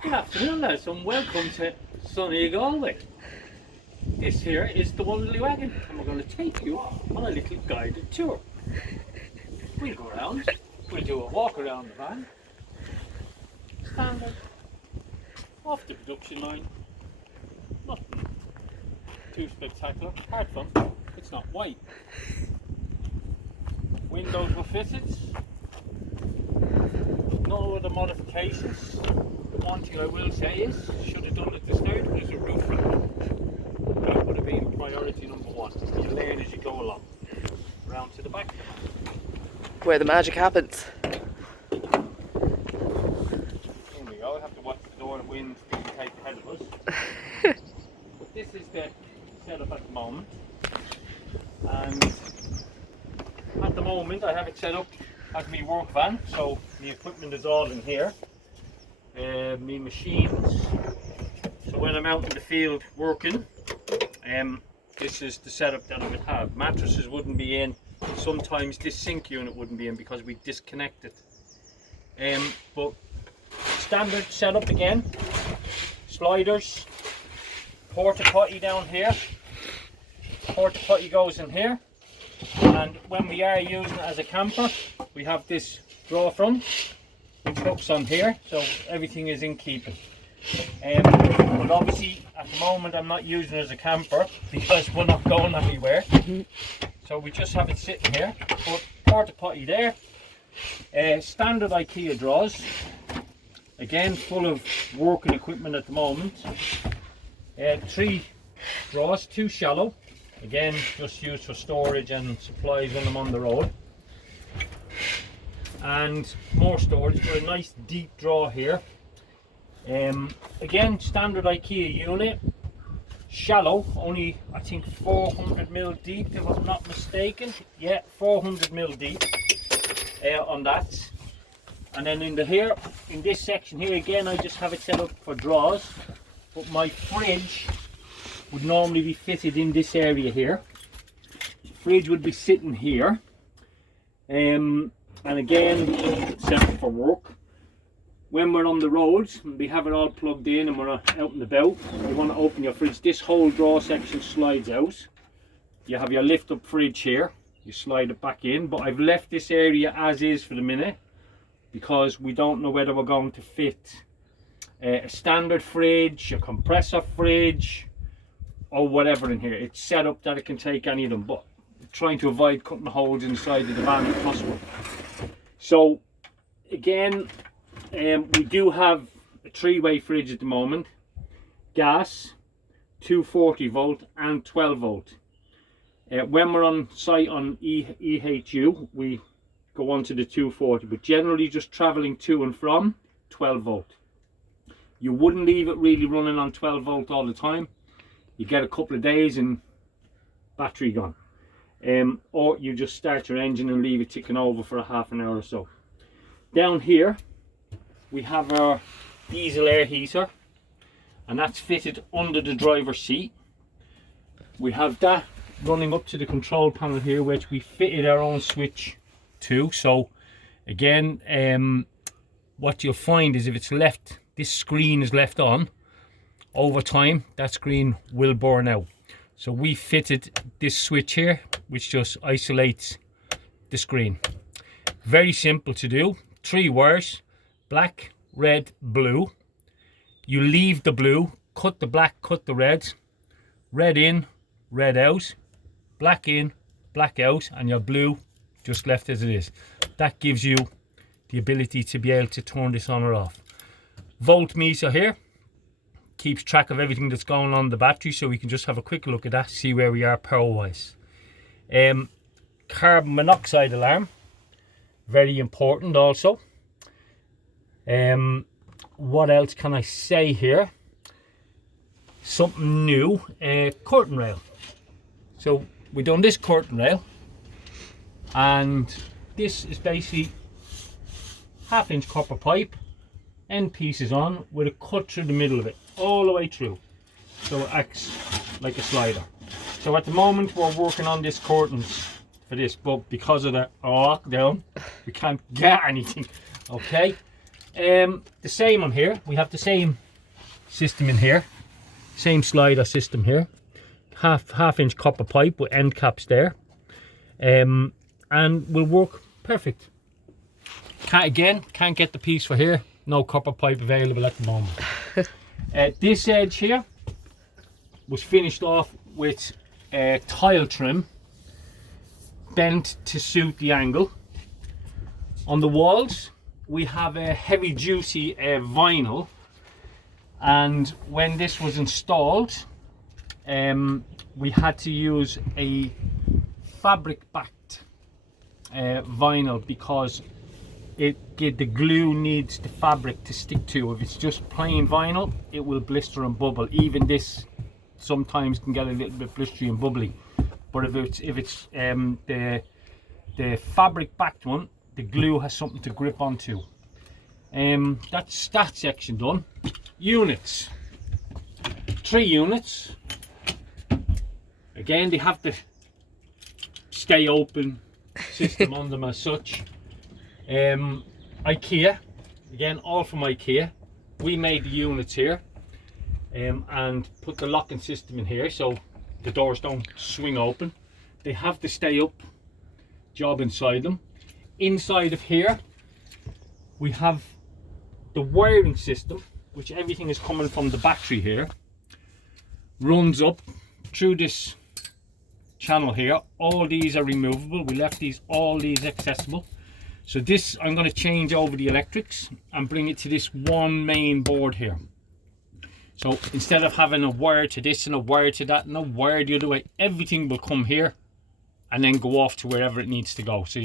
Good afternoon, lads, and welcome to sunny Galway. This here is the Wonderly Wagon, and we're going to take you on a little guided tour. We'll go around, we'll do a walk around the van, standard, off the production line, nothing too spectacular, hard fun, it's not white. Windows were fitted, no other modifications. The one thing I will say is, should have done at the start was a roof rack. That would have been priority number one. You learn as you go along. Round to the back. Where the magic happens. Here we go. I have to watch the door. The wind's being taken ahead of us. But this is the setup at the moment. And at the moment I have it set up as my work van. So the equipment is all in here. My machines. So when I'm out in the field working, this is the setup that I would have. Mattresses wouldn't be in. Sometimes this sink unit wouldn't be in because we disconnect it. But standard setup again. Sliders. Porta potty down here. Porta potty goes in here. And when we are using it as a camper, we have this draw front which hooks on here, so everything is in keeping. But obviously at the moment I'm not using it as a camper because we're not going anywhere. So we just have it sitting here. But porta potty there. Standard IKEA drawers. Again, full of working equipment at the moment. 3 drawers, 2 shallow. Again, just used for storage and supplies when I'm on the road. And more storage for a nice deep drawer here. Again, standard IKEA unit. Shallow, only I think 400mm deep if I'm not mistaken. Yeah, 400mm deep on that. And then in this section here again, I just have it set up for drawers. But my fridge would normally be fitted in this area here. The fridge would be sitting here. And again, set up for work. When we're on the roads, we have it all plugged in and we're out and about, you want to open your fridge, this whole drawer section slides out. You have your lift up fridge here, you slide it back in, but I've left this area as is for the minute because we don't know whether we're going to fit a standard fridge, a compressor fridge, or whatever in here. It's set up that it can take any of them, but trying to avoid cutting holes inside of the van if possible. So again, we do have a 3-way fridge at the moment, gas, 240 volt and 12 volt. When we're on site on EHU, we go on to the 240, but generally just traveling to and from 12 volt. You wouldn't leave it really running on 12 volt all the time. You get a couple of days and battery gone. Or you just start your engine and leave it ticking over for a half an hour or so. Down here we have our diesel air heater, and that's fitted under the driver's seat. We have that running up to the control panel here, which we fitted our own switch to. So again, what you'll find is if it's left, this screen is left on, over time that screen will burn out. So we fitted this switch here which just isolates the screen. Very simple to do. 3 wires, black, red, blue. You leave the blue, cut the black, cut the red. Red in, red out. Black in, black out, and your blue just left as it is. That gives you the ability to be able to turn this on or off. Voltmeter here keeps track of everything that's going on the battery, so we can just have a quick look at that, see where we are power wise. Carbon monoxide alarm, very important also. What else can I say here? Something new, curtain rail. So we done this curtain rail, and this is basically 1/2 inch copper pipe, end pieces on with a cut through the middle of it, all the way through, so it acts like a slider. So at the moment we're working on this curtains for this, but because of the lockdown we can't get anything. Okay, The same on here. We have the same system in here. Same slider system here. Half inch copper pipe with end caps there. And will work perfect. Can't get the piece for here. No copper pipe available at the moment. This edge here was finished off with tile trim, bent to suit the angle. On the walls we have a heavy duty vinyl, and when this was installed we had to use a fabric backed vinyl because the glue needs the fabric to stick to. If it's just plain vinyl, it will blister and bubble. Even this sometimes can get a little bit blistery and bubbly. But if it's the fabric backed one, the glue has something to grip onto. That's that section done. Units. 3 units. Again, they have the stay open system on them as such. IKEA, again, all from IKEA. We made the units here and put the locking system in here so the doors don't swing open. They have the stay up job inside them. Inside of here we have the wiring system, which everything is coming from the battery here, runs up through this channel here. All these are removable. We left all these accessible. So this, I'm going to change over the electrics and bring it to this one main board here. So instead of having a wire to this and a wire to that and a wire the other way, everything will come here and then go off to wherever it needs to go. So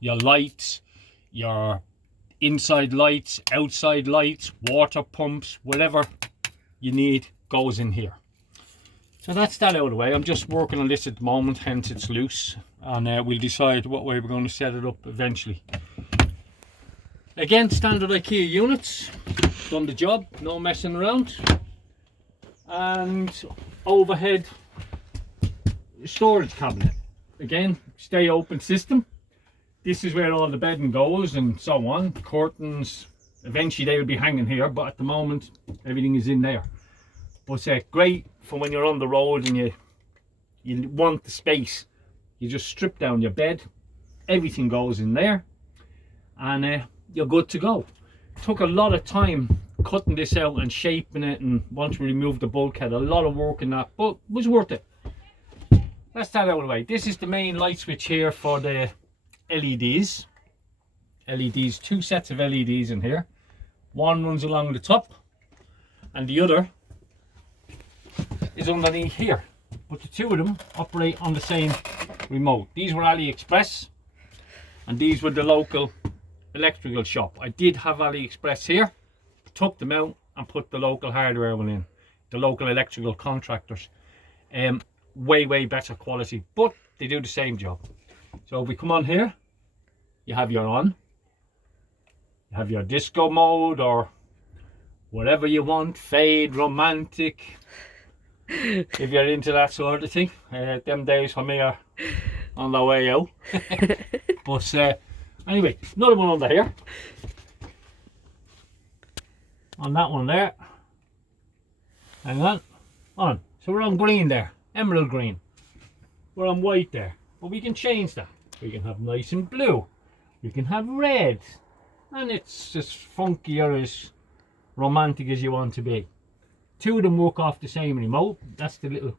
your lights, your inside lights, outside lights, water pumps, whatever you need goes in here. So that's that out of the way. I'm just working on this at the moment, hence it's loose, and we'll decide what way we're going to set it up eventually. Again, standard IKEA units, done the job, no messing around. And overhead storage cabinet, again, stay open system. This is where all the bedding goes and so on. Curtains, eventually they will be hanging here, but at the moment everything is in there. But great for when you're on the road and you want the space. You just strip down your bed, everything goes in there, and you're good to go. Took a lot of time cutting this out and shaping it, and once we removed the bulkhead, a lot of work in that, but it was worth it. That's that out of the way. This is the main light switch here for the LEDs. 2 sets of LEDs in here. One runs along the top and the other is underneath here, but the 2 of them operate on the same remote. These were AliExpress and these were the local electrical shop. I did have AliExpress here, took them out and put the local hardware one in, the local electrical contractors. Way better quality, but they do the same job. So if we come on here, you have your on, you have your disco mode or whatever you want, fade, romantic, if you're into that sort of thing. Them days for me are on the way out. But anyway, another one under here, on that one there, hang on, so we're on green there, emerald green. We're on white there, but we can change that. We can have nice and blue, we can have red, and it's as funky or as romantic as you want to be. 2 of them work off the same remote. That's the little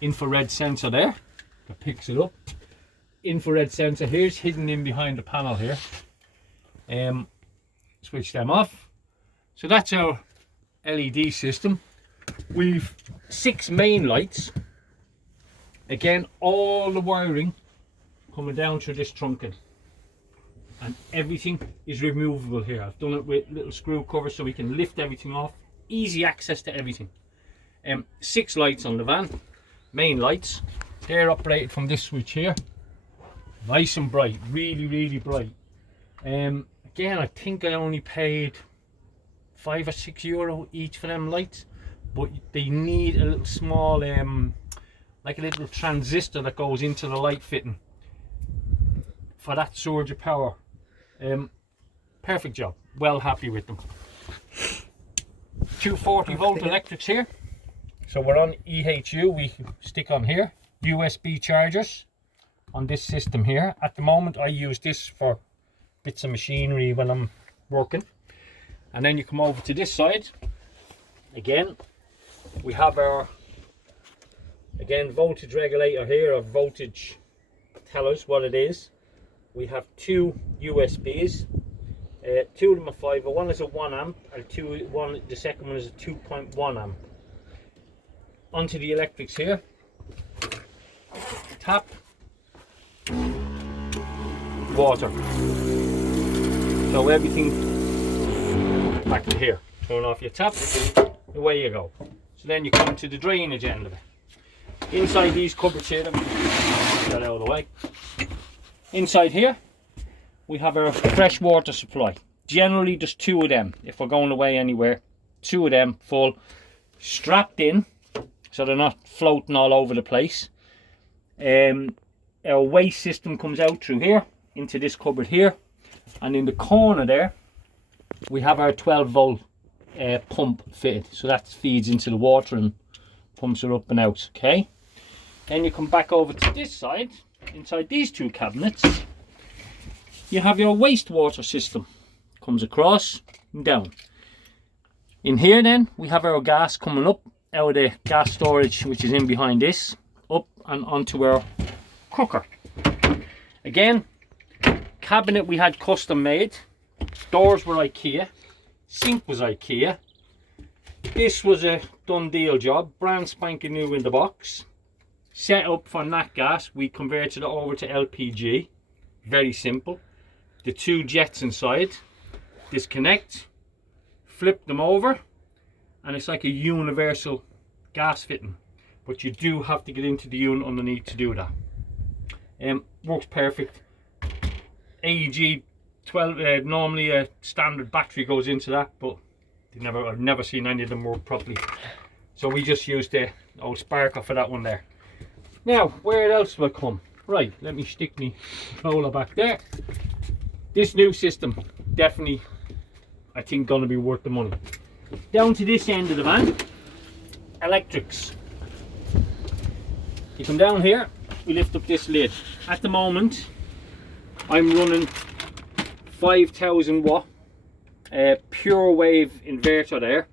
infrared sensor there that picks it up. Infrared sensor here's hidden in behind the panel here. Switch them off. So that's our LED system. We've 6 main lights. Again, all the wiring coming down through this trunking, and everything is removable here. I've done it with little screw covers so we can lift everything off. Easy access to everything. 6 lights on the van, main lights. They're operated from this switch here. Nice and bright, really bright. Again, I think I only paid €5 or €6 each for them lights, but they need a little small like a little transistor that goes into the light fitting for that surge of power. Perfect job. well happy with them. 240 volt electrics here. So we're on EHU, we stick on here. USB chargers on this system here. At the moment I use this for bits of machinery when I'm working. And then you come over to this side. Again, we have our voltage regulator here, or voltage tell us what it is. We have two USBs. Two of them are 5. One is a 1 amp, and the second one is a 2.1 amp. Onto the electrics here. Tap. Water. So everything back to here. Turn off your tap. Away you go. So then you come to the drainage end of it. Inside these cupboards here, let me get that out of the way. Inside here, we have our fresh water supply. Generally there's 2 of them if we're going away anywhere. 2 of them full, strapped in so they're not floating all over the place. Our waste system comes out through here into this cupboard here, and in the corner there we have our 12 volt pump fitted, so that feeds into the water and pumps it up and out. Okay, then you come back over to this side. Inside these 2 cabinets you have your wastewater system, comes across and down. In here then we have our gas coming up out of the gas storage, which is in behind this, up and onto our cooker. Again, cabinet we had custom made. Doors were IKEA, sink was IKEA. This was a done deal job, brand spanking new in the box. Set up for nat gas, we converted it over to LPG. Very simple. The 2 jets inside, disconnect, flip them over, and it's like a universal gas fitting. But you do have to get into the unit underneath to do that. Works perfect. AEG 12, normally a standard battery goes into that, but I've never seen any of them work properly. So we just used the old sparker for that one there. Now, where else will I come? Right, let me stick my controller back there. This new system, definitely, I think, gonna be worth the money. Down to this end of the van, electrics. You come down here, we lift up this lid. At the moment, I'm running 5,000 watt pure wave inverter there.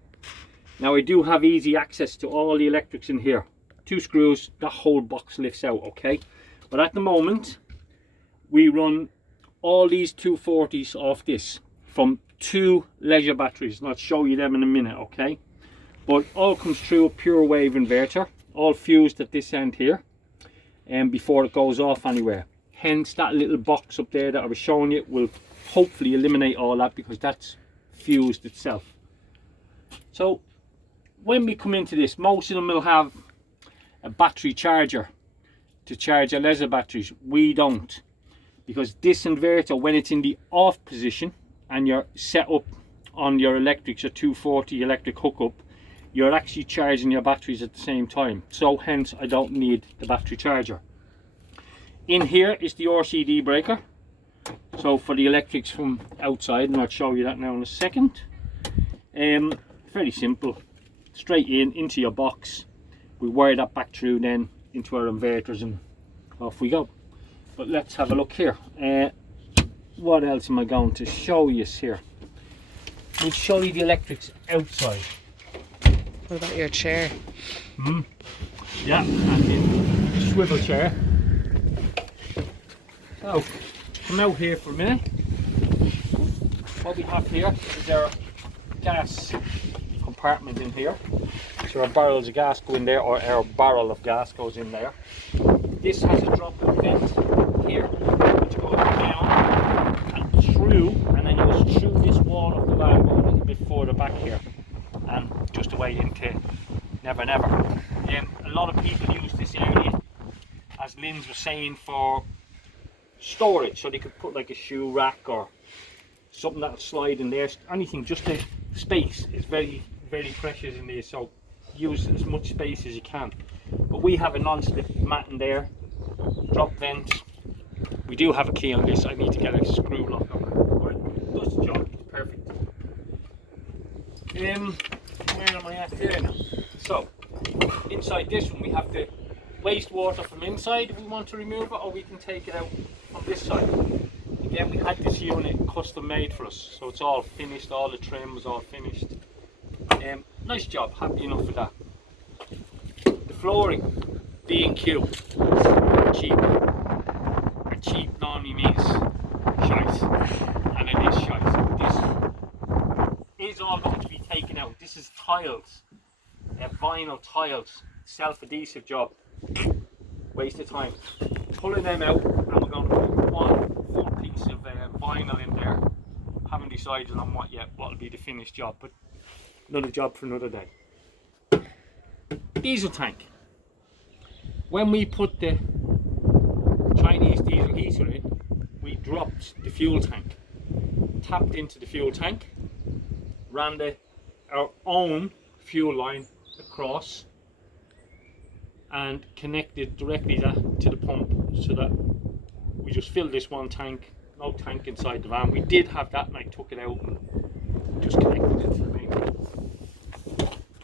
Now I do have easy access to all the electrics in here. 2 screws, that whole box lifts out, okay? But at the moment, we run all these 240s off this from 2 leisure batteries, and I'll show you them in a minute, okay? But all comes through a pure wave inverter, all fused at this end here, and before it goes off anywhere. Hence that little box up there that I was showing you will hopefully eliminate all that, because that's fused itself. So when we come into this, most of them will have a battery charger to charge your leisure batteries. We don't, because this inverter, when it's in the off position and you're set up on your electrics, your 240 electric hookup, you're actually charging your batteries at the same time. So hence I don't need the battery charger. In here is the RCD breaker, so for the electrics from outside, and I'll show you that now in a second. Very simple, straight into your box. We wire that back through then into our inverters and off we go. But let's have a look here. What else am I going to show you here? We'll show you the electrics outside. What about your chair? Yeah, and the swivel chair. So, come out here for a minute. What we have here is our gas compartment in here. So our barrels of gas go in there, or our barrel of gas goes in there. This has a drop-in vent here, which goes down and through, and then it goes through this wall of the van, go a little bit further back here, and just away into Never Never. A lot of people use this area, as Lynn's was saying, for storage, so they could put like a shoe rack or something that'll slide in there. Anything, just the space is very, very precious in there, so use as much space as you can. But we have a non-slip mat in there, drop vents. We do have a key on this. I need to get a screw lock on it, but it does the job. It's perfect. Where am I at there now? So, inside this one we have the wastewater from inside if we want to remove it, or we can take it out from this side. Again, we had this unit custom made for us, so it's all finished, all the trim was all finished. Nice job, happy enough with that. The flooring, B&Q, cheap. And cheap normally means shite, and it is shite. This is all going to be taken out. This is tiles, vinyl tiles, self-adhesive job. Waste of time. Pulling them out, and we're going to put one full piece of vinyl in there. Haven't decided on what yet, what'll be the finished job, but another job for another day. Diesel tank. When we put the Chinese diesel heater in, we dropped the fuel tank, tapped into the fuel tank, ran our own fuel line across, and connected directly to the pump, so that we just filled this one tank, no tank inside the van. We did have that and I took it out and just connected it to the main.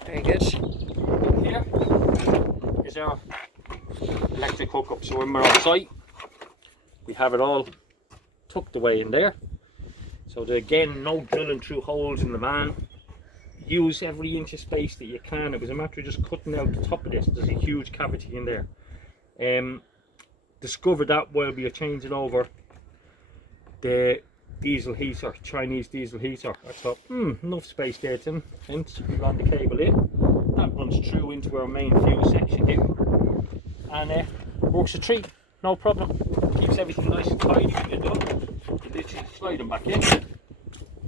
Very good. Here is our electric hookup, so when we're on site we have it all tucked away in there, so that again, no drilling through holes in the van. Use every inch of space that you can. It was a matter of just cutting out the top of this. There's a huge cavity in there. Discovered that while we were changing over the diesel heater, Chinese diesel heater. I thought, enough space there, Tim. Hence, we ran the cable in. That runs through into our main fuel section here, and works a treat, no problem. Keeps everything nice and tidy when you're done. You literally slide them back in,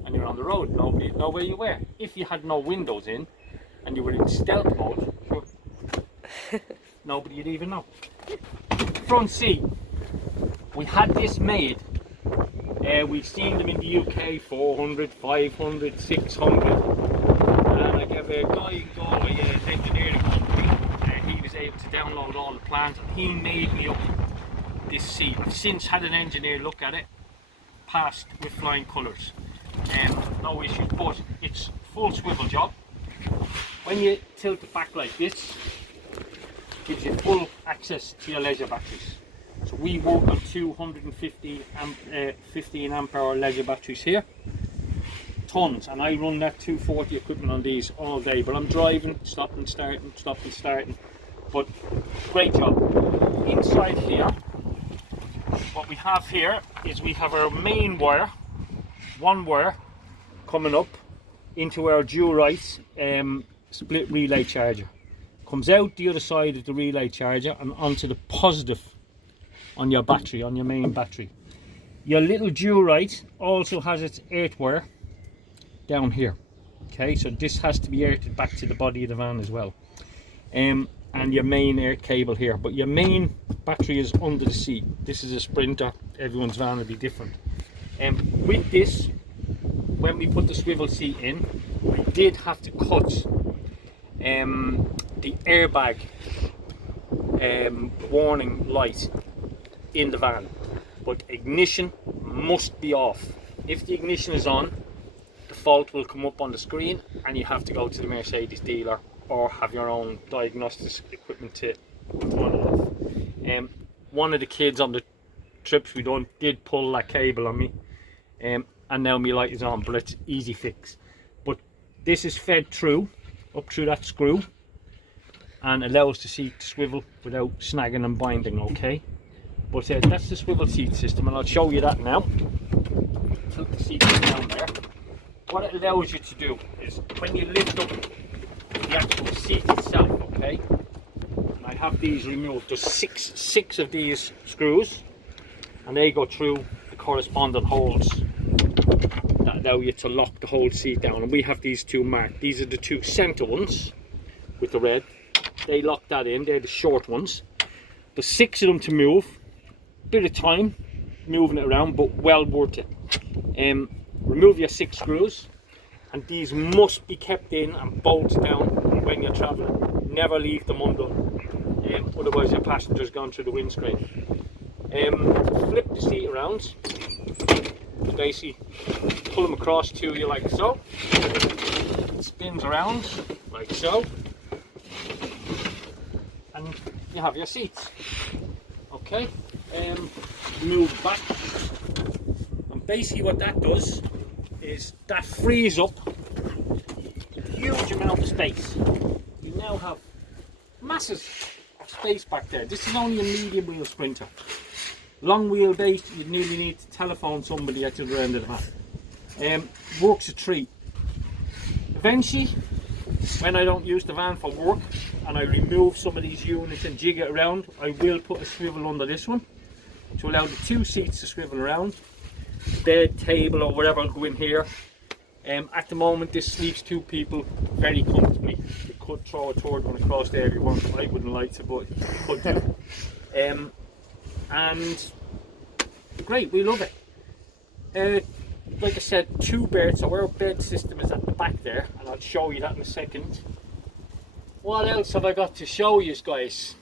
and you're on the road. Nobody'd know where you were. If you had no windows in and you were in stealth mode, nobody would even know. Front seat. We had this made. We've seen them in the UK, 400, 500, 600. And I gave a guy in Galway, an engineering company, he was able to download all the plans, and he made me up this seat. I've since had an engineer look at it, passed with flying colours. No issues, but it's full swivel job. When you tilt it back like this, it gives you full access to your leisure batteries. So we work on 250 15 amp hour leisure batteries here, tons, and I run that 240 equipment on these all day, but I'm driving, stopping, starting, but great job. Inside here, what we have here is we have our main wire, one wire coming up into our Durite split relay charger, comes out the other side of the relay charger and onto the positive on your battery, on your main battery. Your little Durite also has its earth wire down here. Okay, so this has to be earthed back to the body of the van as well. And your main earth cable here, but your main battery is under the seat. This is a Sprinter, everyone's van will be different. With this, when we put the swivel seat in, we did have to cut the airbag warning light in the van, but ignition must be off. If the ignition is on, the fault will come up on the screen and you have to go to the Mercedes dealer or have your own diagnostics equipment to turn it off. One of the kids on the trips we done did pull that cable on me, and now my light is on, but it's easy fix. But this is fed through, up through that screw, and allows the seat to swivel without snagging and binding, okay? But that's the swivel seat system, and I'll show you that now. Tilt the seat down there. What it allows you to do is when you lift up the actual seat itself, okay? And I have these removed. There's six of these screws, and they go through the corresponding holes that allow you to lock the whole seat down. And we have these two marked. These are the two center ones with the red. They lock that in. They're the short ones. There's 6 of them to move. Bit of time moving it around, but well worth it. Remove your 6 screws, and these must be kept in and bolted down when you're traveling. Never leave them undone, otherwise your passenger's gone through the windscreen. Flip the seat around, basically pull them across to you like so, spin comes around like so, and you have your seats. Okay, move back, and basically what that does is that frees up a huge amount of space. You now have masses of space back there. This is only a medium wheel Sprinter. Long wheelbase, you'd nearly need to telephone somebody at the other end of the van. Works a treat. Eventually, when I don't use the van for work and I remove some of these units and jig it around, I will put a swivel under this one to allow the 2 seats to swivel around. Bed, table or whatever will go in here. At the moment this sleeps 2 people very comfortably. You could throw a third one across there if you want. I wouldn't like to, but you could do. And great, we love it. Like I said, 2 beds, so our bed system is at the back there, and I'll show you that in a second. What else have I got to show you guys?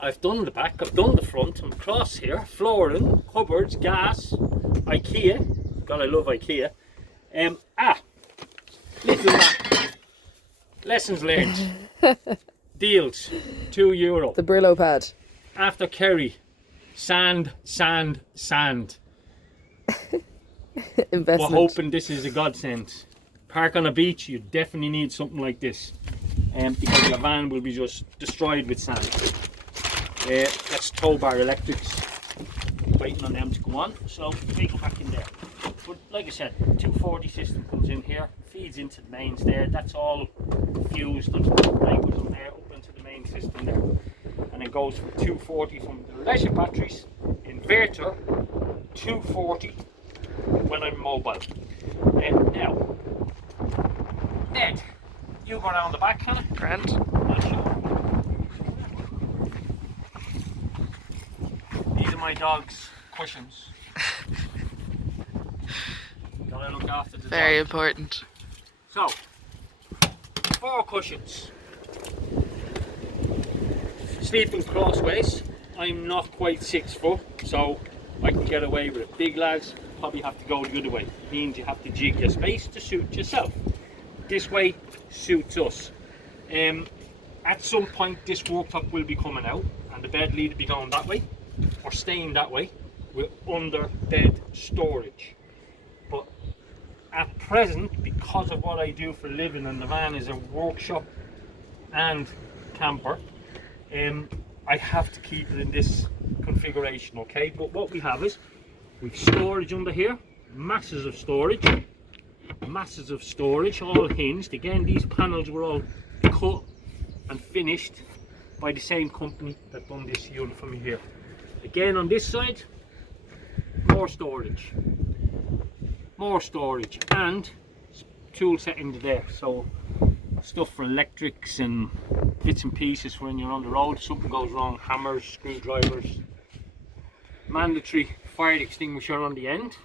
I've done the back, I've done the front, I'm across here, flooring, cupboards, gas, IKEA, God I love IKEA. Little map, lessons learned, deals, €2. The Brillo pad. After Kerry, sand, sand, sand. Investment. We're hoping this is a godsend. Park on a beach, you definitely need something like this, because your van will be just destroyed with sand. That's tow bar electrics, waiting on them to go on, so they go back in there. But like I said, 240 system comes in here, feeds into the mains there, that's all fused and labels on there up into the main system there, and it goes from 240 from the leisure batteries, inverter, 240 when I'm mobile. Now, Ned, you go around the back, Hannah. Grand. I'll show. These are my dog's cushions. Gotta look after the Very dog. important. So, 4 cushions. Sleeping crossways. I'm not quite 6 foot, so I can get away with it. Big lads probably have to go the other way. It means you have to jig your space to suit yourself. This way suits us. At some point this worktop will be coming out and the bed will either be going that way or staying that way with under bed storage. But at present, because of what I do for a living and the van is a workshop and camper, I have to keep it in this configuration, okay? But what we have is we've storage under here, masses of storage, all hinged. Again, these panels were all cut and finished by the same company that done this unit for me here. Again, on this side, more storage, and tool settings there. So stuff for electrics and bits and pieces for when you're on the road. Something goes wrong, hammers, screwdrivers. Mandatory fire extinguisher on the end.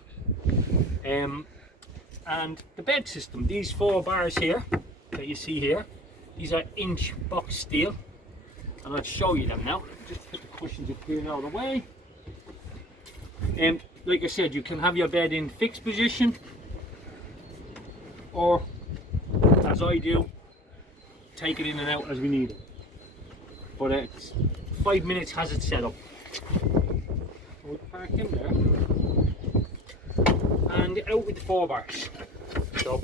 And the bed system, these 4 bars here that you see here, these are inch box steel, and I'll show you them now. Just put the cushions up here now out of the way. Like I said, you can have your bed in fixed position, or as I do, take it in and out as we need it. But it's 5 minutes has it set up. We'll park in there and out with the 4 bars. So,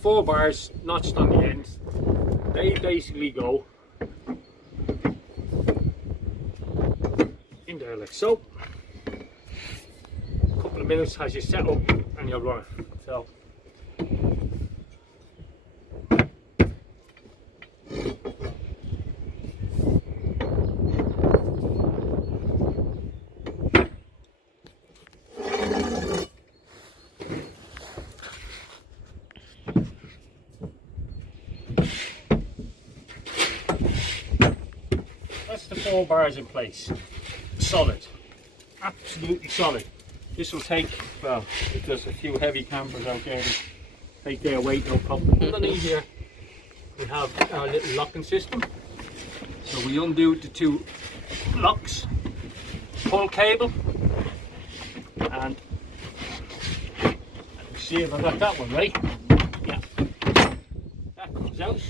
four bars notched on the end. They basically go in there like so. A couple of minutes has you set up and you're running. So that's the 4 bars in place. Solid, absolutely solid. This will take, well, if there's a few heavy campers out there, take their weight no problem. Underneath here we have our little locking system. So we undo the two locks, pull cable, and see if I got that one right. Yeah, that comes out,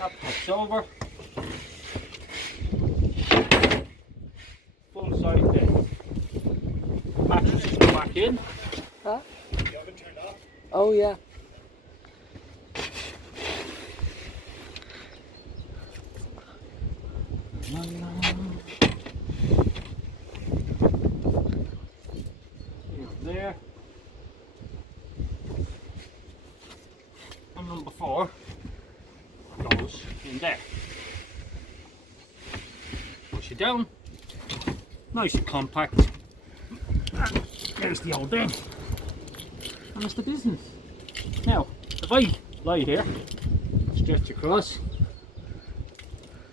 that pops over, full side there. Mattress is back in. Huh? Oh yeah. There. And number 4 goes in there. Push it down. Nice and compact. And there's the old thing. And it's the business. Now, if I lie here, stretch across,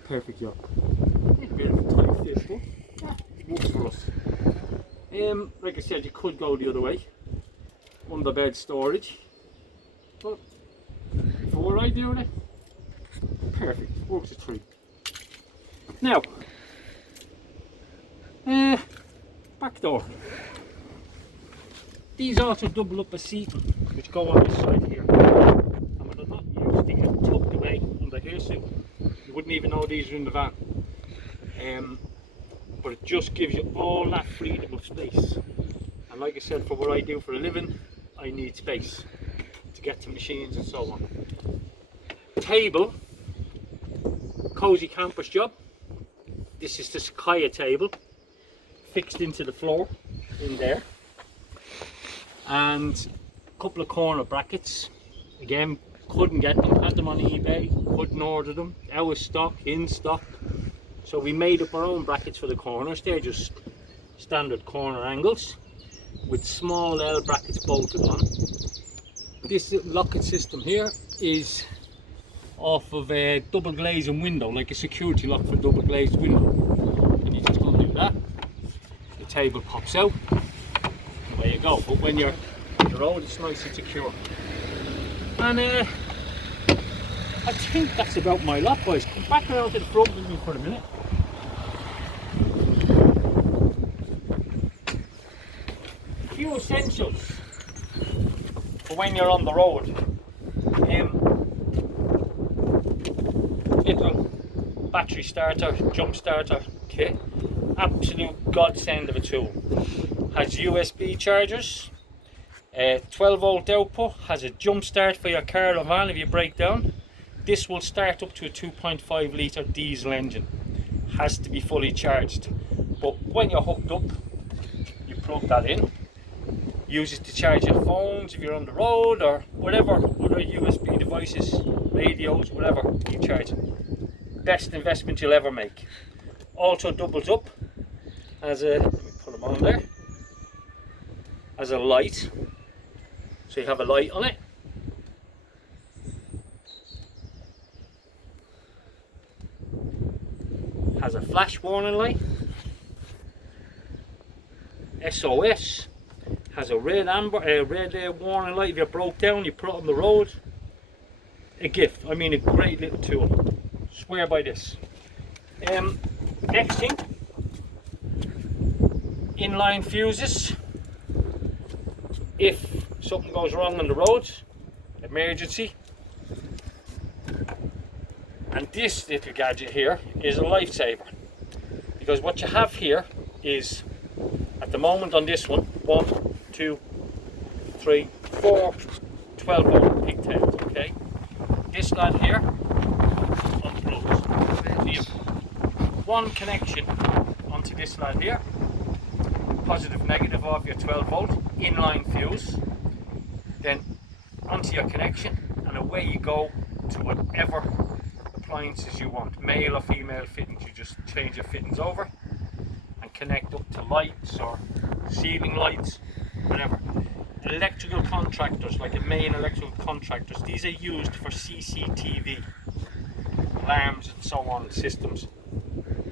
perfect job. A bit of a tight fit, but yeah, it works for us. Like I said, you could go the other way, under bed storage, but for what I do with it, perfect, works a treat. Now, back door. These also double up as seating, which go on this side here. And when they're not used, they get tucked away under here, so you wouldn't even know these are in the van. But it just gives you all that freedom of space. And like I said, for what I do for a living, I need space to get to machines and so on. Table, cozy campus job. This is the Sakaya table, fixed into the floor in there. And a couple of corner brackets. Again, couldn't get them, had them on eBay, couldn't order them, out of stock, in stock. So we made up our own brackets for the corners. They're just standard corner angles with small L brackets bolted on. This locket system here is off of a double glazing window, like a security lock for a double glazed window. And you just undo that, the table pops out, away you go. But when you're on the road, it's nice and secure. And I think that's about my lot, boys. Come back around to the front with me for a minute. Few essentials for when you're on the road. Little battery starter, jump starter kit. Absolute godsend of a tool. Has USB chargers, 12 volt output, has a jump start for your car or van if you break down. This will start up to a 2.5 litre diesel engine. Has to be fully charged. But when you're hooked up, you plug that in. Use it to charge your phones if you're on the road or whatever other USB devices, radios, whatever you charge. Best investment you'll ever make. Also doubles up as a, let me put them on there, as a light. So you have a light on it. Has a flash warning light. SOS. Has a red warning light if you're broke down, you put it on the road. A gift, I mean a great little tool. Swear by this. Next thing, inline fuses. If something goes wrong on the road, emergency. And this little gadget here is a lifesaver. Because what you have here is, at the moment on this one, 1, 2, 3, 4, 12 volt pigtails, okay? This lad here unplugs. So you have one connection onto this lad here, positive negative of your 12 volt inline fuse, then onto your connection, and away you go to whatever appliances you want, male or female fittings. You just change your fittings over and connect up to lights or ceiling lights, whatever. Electrical contractors, like a main electrical contractors, these are used for CCTV, alarms and so on systems.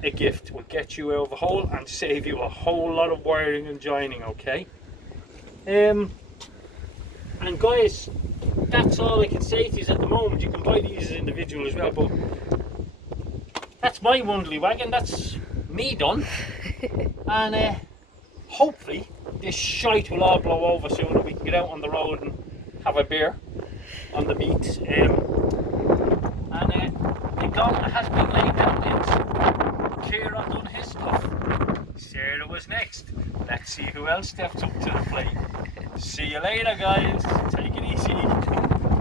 A gift will get you out of a hole and save you a whole lot of wiring and joining, okay? And guys, that's all I can say to you at the moment. You can buy these as individual as well, but that's my Wundley wagon. That's me done. And hopefully this shite will all blow over soon and we can get out on the road and have a beer on the beach. The gauntlet has been laid down, Vince. Kieran done his stuff. Sarah was next. Let's see who else steps up to the plate. See you later, guys. Take it easy.